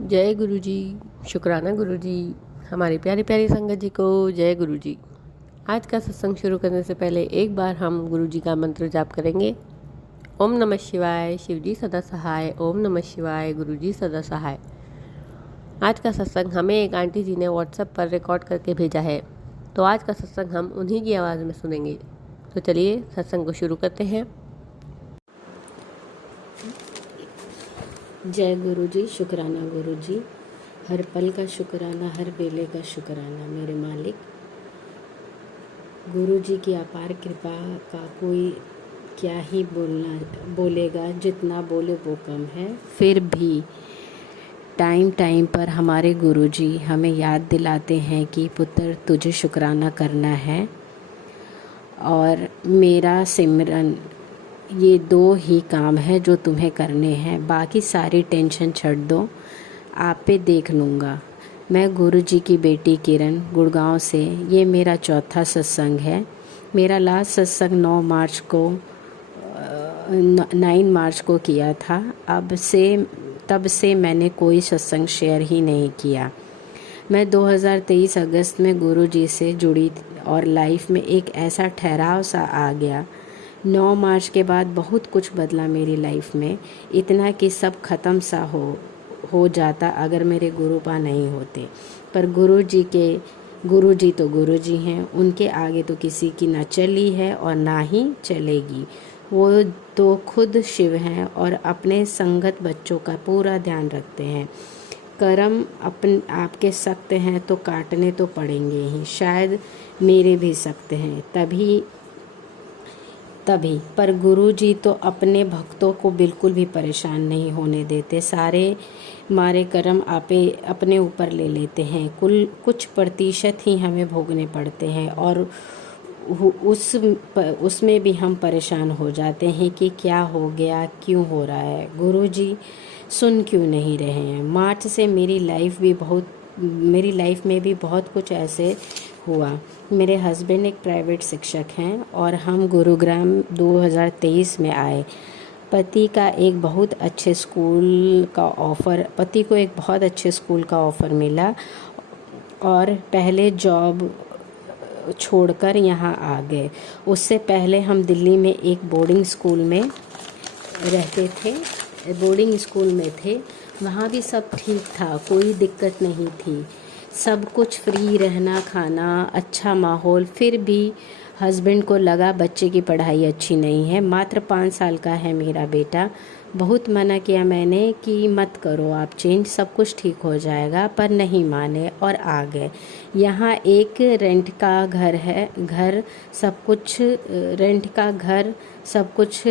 जय गुरु जी। शुक्राना गुरु जी। हमारी प्यारी प्यारी संगत जी को जय गुरु जी। आज का सत्संग शुरू करने से पहले एक बार हम गुरु जी का मंत्र जाप करेंगे। ओम नमः शिवाय, शिव जी सदा सहाय। ओम नमः शिवाय, गुरु जी सदा सहाय। आज का सत्संग हमें एक आंटी जी ने व्हाट्सएप पर रिकॉर्ड करके भेजा है, तो आज का सत्संग हम उन्हीं की आवाज़ में सुनेंगे। तो चलिए सत्संग को शुरू करते हैं। जय गुरु जी। शुक्राना गुरु जी। हर पल का शुक्राना, हर बेले का शुक्राना मेरे मालिक। गुरु जी की अपार कृपा का कोई क्या ही बोलेगा, जितना बोले वो कम है। फिर भी टाइम टाइम पर हमारे गुरु जी हमें याद दिलाते हैं कि पुत्र तुझे शुक्राना करना है। और मेरा सिमरन, ये दो ही काम है जो तुम्हें करने हैं, बाकी सारी टेंशन छोड़ दो, आप पे देख लूँगा। मैं गुरु जी की बेटी किरण, गुड़गांव से। ये मेरा चौथा सत्संग है। मेरा लास्ट सत्संग 9 मार्च को किया था। तब से मैंने कोई सत्संग शेयर ही नहीं किया। मैं 2023 अगस्त में गुरु जी से जुड़ी और लाइफ में एक ऐसा ठहराव सा आ गया। 9 मार्च के बाद बहुत कुछ बदला मेरी लाइफ में, इतना कि सब ख़त्म सा हो जाता अगर मेरे गुरुपा नहीं होते। पर गुरु जी तो गुरु जी हैं, उनके आगे तो किसी की ना चली है और ना ही चलेगी। वो तो खुद शिव हैं और अपने संगत बच्चों का पूरा ध्यान रखते हैं। कर्म आपके सख्त हैं तो काटने तो पड़ेंगे ही, शायद मेरे भी सख्त हैं तभी पर गुरु जी तो अपने भक्तों को बिल्कुल भी परेशान नहीं होने देते। सारे मारे कर्म आपे अपने ऊपर ले लेते हैं। कुछ प्रतिशत ही हमें भोगने पड़ते हैं और उसमें भी हम परेशान हो जाते हैं कि क्या हो गया, क्यों हो रहा है, गुरु जी सुन क्यों नहीं रहे हैं। मार्च से मेरी लाइफ में भी बहुत कुछ ऐसे हुआ। मेरे हस्बैंड एक प्राइवेट शिक्षक हैं और हम गुरुग्राम 2023 में आए। पति को एक बहुत अच्छे स्कूल का ऑफ़र मिला और पहले जॉब छोड़कर यहाँ आ गए। उससे पहले हम दिल्ली में एक बोर्डिंग स्कूल में थे। वहाँ भी सब ठीक था, कोई दिक्कत नहीं थी, सब कुछ फ्री रहना, खाना, अच्छा माहौल। फिर भी हस्बैंड को लगा बच्चे की पढ़ाई अच्छी नहीं है। मात्र 5 साल का है मेरा बेटा। बहुत मना किया मैंने कि मत करो आप चेंज, सब कुछ ठीक हो जाएगा, पर नहीं माने और आ गए। यहाँ एक रेंट का घर सब कुछ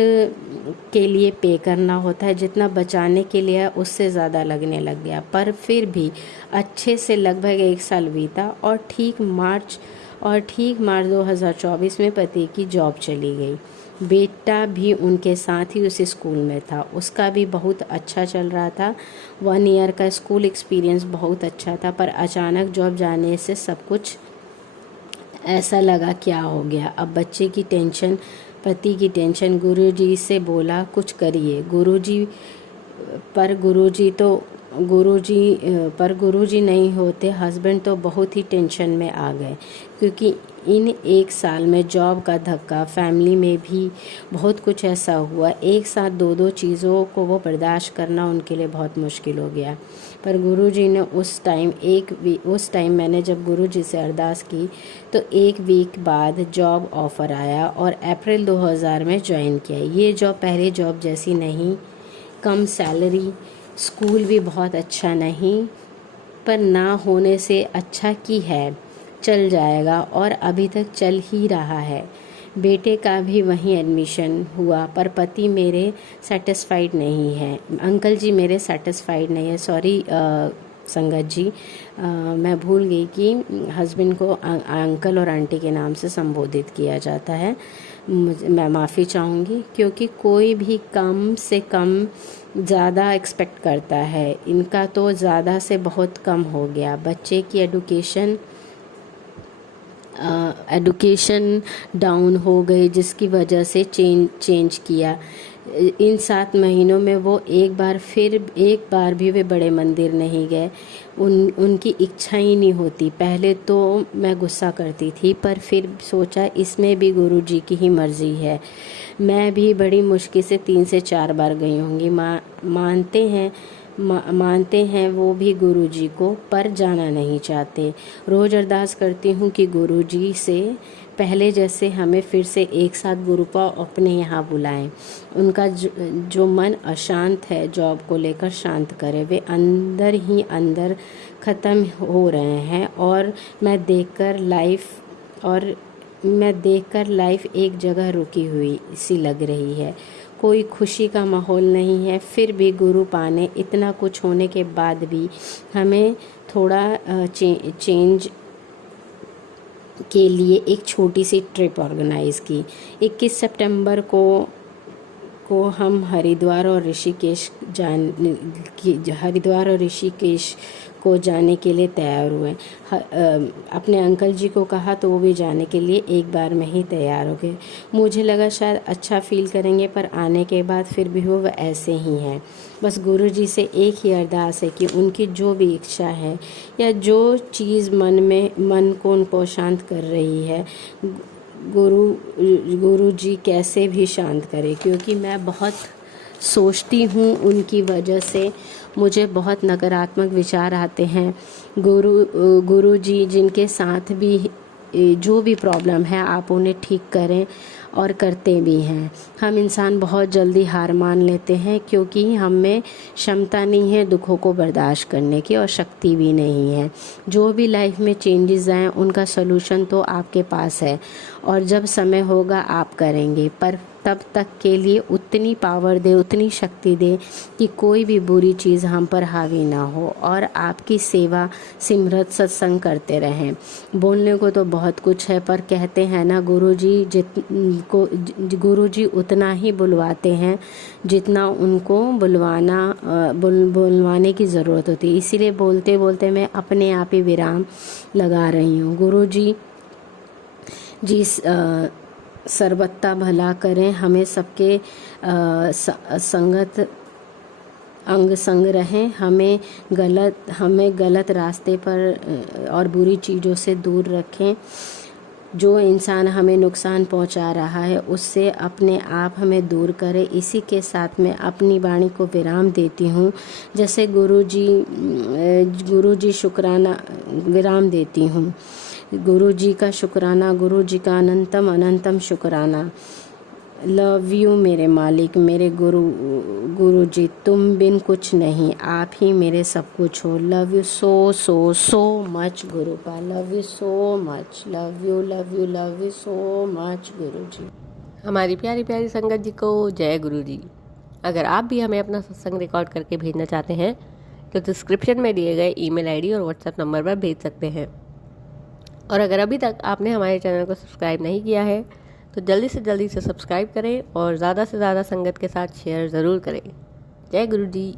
के लिए पे करना होता है। जितना बचाने के लिए उससे ज़्यादा लगने लग गया। पर फिर भी अच्छे से लगभग 1 साल बीता और ठीक मार्च 2024 में पति की जॉब चली गई। बेटा भी उनके साथ ही उसी स्कूल में था, उसका भी बहुत अच्छा चल रहा था। 1 ईयर का स्कूल एक्सपीरियंस बहुत अच्छा था, पर अचानक जॉब जाने से सब कुछ ऐसा लगा क्या हो गया। अब बच्चे की टेंशन, पति की टेंशन। गुरुजी से बोला कुछ करिए। गुरुजी नहीं होते। हस्बैंड तो बहुत ही टेंशन में आ गए, क्योंकि इन 1 साल में जॉब का धक्का, फैमिली में भी बहुत कुछ ऐसा हुआ। एक साथ दो चीज़ों को वो बर्दाश्त करना उनके लिए बहुत मुश्किल हो गया। पर गुरुजी ने उस टाइम मैंने जब गुरुजी से अरदास की तो 1 वीक बाद जॉब ऑफ़र आया और अप्रैल 2000 में ज्वाइन किया। ये जॉब पहले जॉब जैसी नहीं, कम सैलरी, स्कूल भी बहुत अच्छा नहीं, पर ना होने से अच्छा की है, चल जाएगा और अभी तक चल ही रहा है। बेटे का भी वहीं एडमिशन हुआ, पर पति मेरे सेटिस्फाइड नहीं है। अंकल जी मेरे सेटिस्फाइड नहीं है। सॉरी संगत जी, मैं भूल गई कि हस्बैंड को अंकल और आंटी के नाम से संबोधित किया जाता है। मैं माफ़ी चाहूँगी, क्योंकि कोई भी कम से कम ज़्यादा एक्सपेक्ट करता है। इनका तो ज़्यादा से बहुत कम हो गया। बच्चे की एडुकेशन डाउन हो गई, जिसकी वजह से चेंज किया। इन 7 महीनों में वो एक बार भी वे बड़े मंदिर नहीं गए। उनकी इच्छा ही नहीं होती। पहले तो मैं गुस्सा करती थी, पर फिर सोचा इसमें भी गुरु जी की ही मर्जी है। मैं भी बड़ी मुश्किल से 3 से 4 बार गई होंगी। मानते हैं वो भी गुरु जी को, पर जाना नहीं चाहते। रोज़ अरदास करती हूँ कि गुरु जी से पहले जैसे हमें फिर से एक साथ गुरु को अपने यहाँ बुलाएं। उनका जो मन अशांत है जॉब को लेकर शांत करे। वे अंदर ही अंदर ख़त्म हो रहे हैं और मैं देखकर लाइफ एक जगह रुकी हुई सी लग रही है। कोई खुशी का माहौल नहीं है। फिर भी गुरु पाने इतना कुछ होने के बाद भी हमें थोड़ा चेंज के लिए एक छोटी सी ट्रिप ऑर्गेनाइज़ की। 21 सितंबर को हम हरिद्वार और ऋषिकेश को जाने के लिए तैयार हुए। अपने अंकल जी को कहा तो वो भी जाने के लिए एक बार में ही तैयार हो गए। मुझे लगा शायद अच्छा फील करेंगे, पर आने के बाद फिर भी वो ऐसे ही हैं। बस गुरु जी से एक ही अरदास है कि उनकी जो भी इच्छा है या जो चीज़ मन को उनको शांत कर रही है, गुरु जी कैसे भी शांत करे। क्योंकि मैं बहुत सोचती हूँ, उनकी वजह से मुझे बहुत नकारात्मक विचार आते हैं। गुरु जी जिनके साथ भी जो भी प्रॉब्लम है आप उन्हें ठीक करें, और करते भी हैं। हम इंसान बहुत जल्दी हार मान लेते हैं क्योंकि हम में क्षमता नहीं है दुखों को बर्दाश्त करने की, और शक्ति भी नहीं है। जो भी लाइफ में चेंजेस आए उनका सलूशन तो आपके पास है, और जब समय होगा आप करेंगे। पर तब तक के लिए उतनी पावर दे, उतनी शक्ति दे कि कोई भी बुरी चीज़ हम पर हावी ना हो, और आपकी सेवा सिमरत सत्संग करते रहें। बोलने को तो बहुत कुछ है, पर कहते हैं ना गुरु जी उतना ही बुलवाते हैं जितना उनको बुलवाने की ज़रूरत होती है। इसीलिए बोलते बोलते मैं अपने आप ही विराम लगा रही हूँ। गुरु जी सर्वथा भला करें, हमें सबके अंग संग रहें, हमें गलत रास्ते पर और बुरी चीज़ों से दूर रखें। जो इंसान हमें नुकसान पहुंचा रहा है उससे अपने आप हमें दूर करें। इसी के साथ मैं अपनी वाणी को विराम देती हूँ। जैसे गुरु जी शुक्राना विराम देती हूँ। गुरु जी का शुक्राना, गुरु जी का अनंतम शुक्राना। लव यू मेरे मालिक, मेरे गुरु जी, तुम बिन कुछ नहीं, आप ही मेरे सब कुछ हो। Love you so much गुरुपा, love you so much, love you so much गुरु जी। हमारी प्यारी प्यारी संगत जी को जय गुरु जी। अगर आप भी हमें अपना सत्संग रिकॉर्ड करके भेजना चाहते हैं तो डिस्क्रिप्शन में दिए गए ईमेल आईडी और व्हाट्सएप नंबर पर भेज सकते हैं। और अगर अभी तक आपने हमारे चैनल को सब्सक्राइब नहीं किया है तो जल्दी से सब्सक्राइब करें और ज़्यादा से ज़्यादा संगत के साथ शेयर ज़रूर करें। जय गुरु जी।